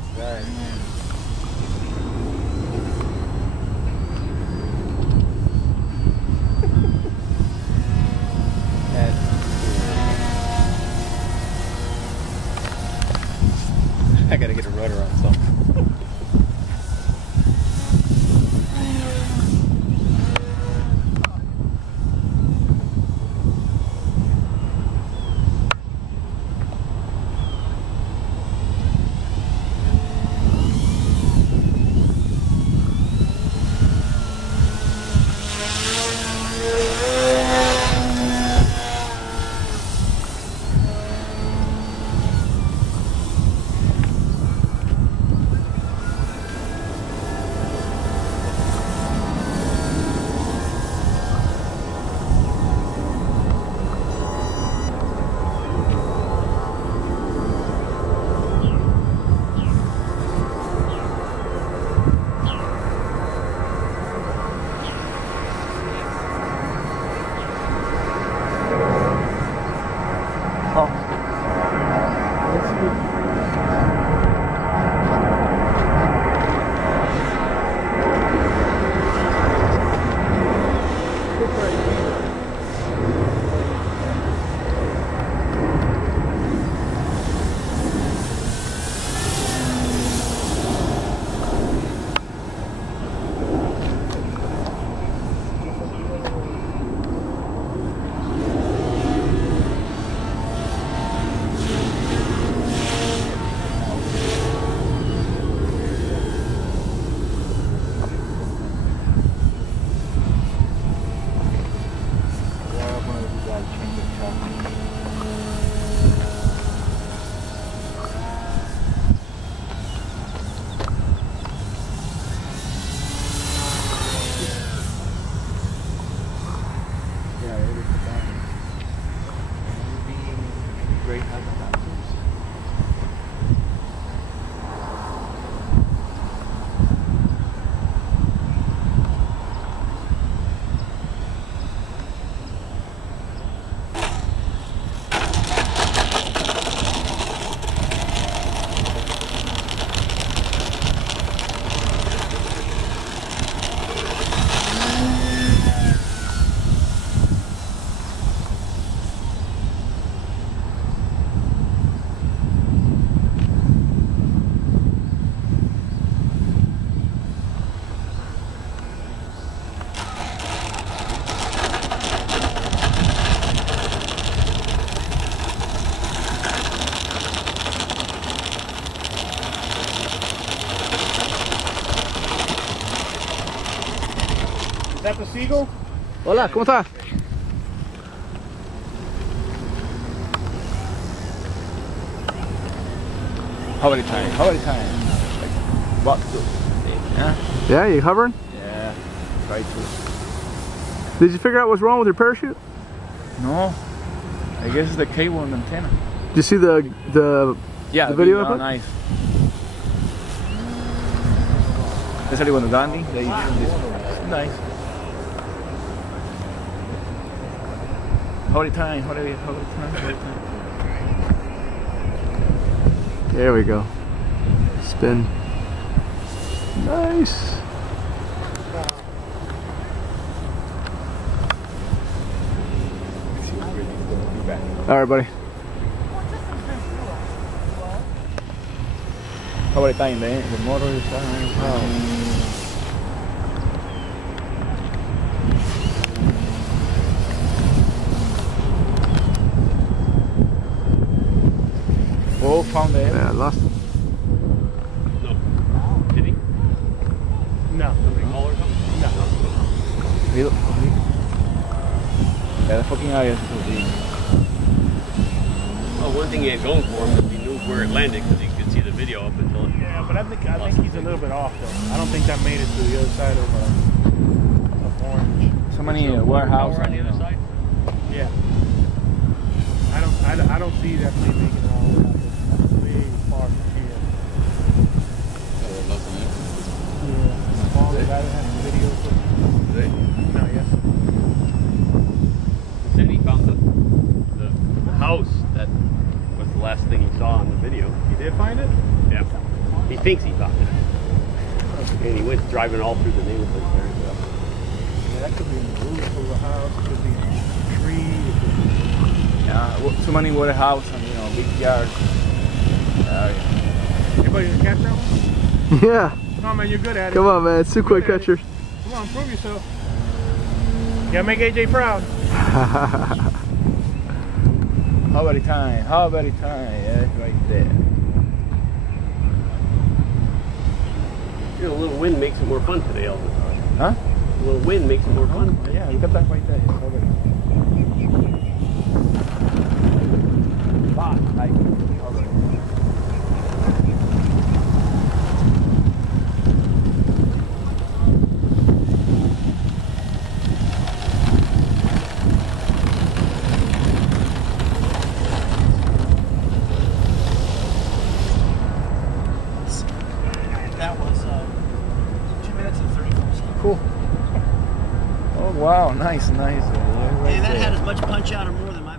That's right. I gotta get a rudder on something. Is that the Seagull? Hola, ¿cómo está? How many times? How many times? Like, what? Yeah? Yeah, you hovering? Yeah. Try to. Did you figure out what's wrong with your parachute? No. I guess it's the cable and the antenna. Did you see the Yeah, the video? Oh, nice. They salió con Dandy. They nice. How many times? How many times? There we go. Spin. Nice. All right, buddy. How many times? The motor is Oh, found it. Yeah, I lost him. No. Did he? No. Somebody call or something? No. Yeah, the fucking eye is so big. Well, one thing he had going for him was he knew where it landed because he could see the video up until it. Yeah, but I think he's a little bit off though. I don't think that made it to the other side of Orange. So many warehouse on the other side? Yeah. I don't see that plane making it all the way out. It's way far from here. Yeah. Paul, the guy that has the video. No, yes. He said he found the house that was the last thing he saw on the video. You did find it? Yeah. He thinks he's talking. And he went driving all through the neighborhood there. So. Yeah, that could be in the roof of a house. It could be in a tree. It could be... Yeah, too many water house and big yard. Yeah. Anybody gonna catch that one? Yeah. Come on, man, you're good at it. Come on, man. Sukhoi catcher. Come on, prove yourself. You gotta make AJ proud. How about the time? How about the time? Yeah, right there. You know, a little wind makes it more fun today, Elvis. Huh? A little wind makes it more fun. Yeah, you got that right there. How about it? Hot, like, how about it? That was 2 minutes and 34 seconds. Cool. Oh wow, nice. Hey, that had as much punch out or more than my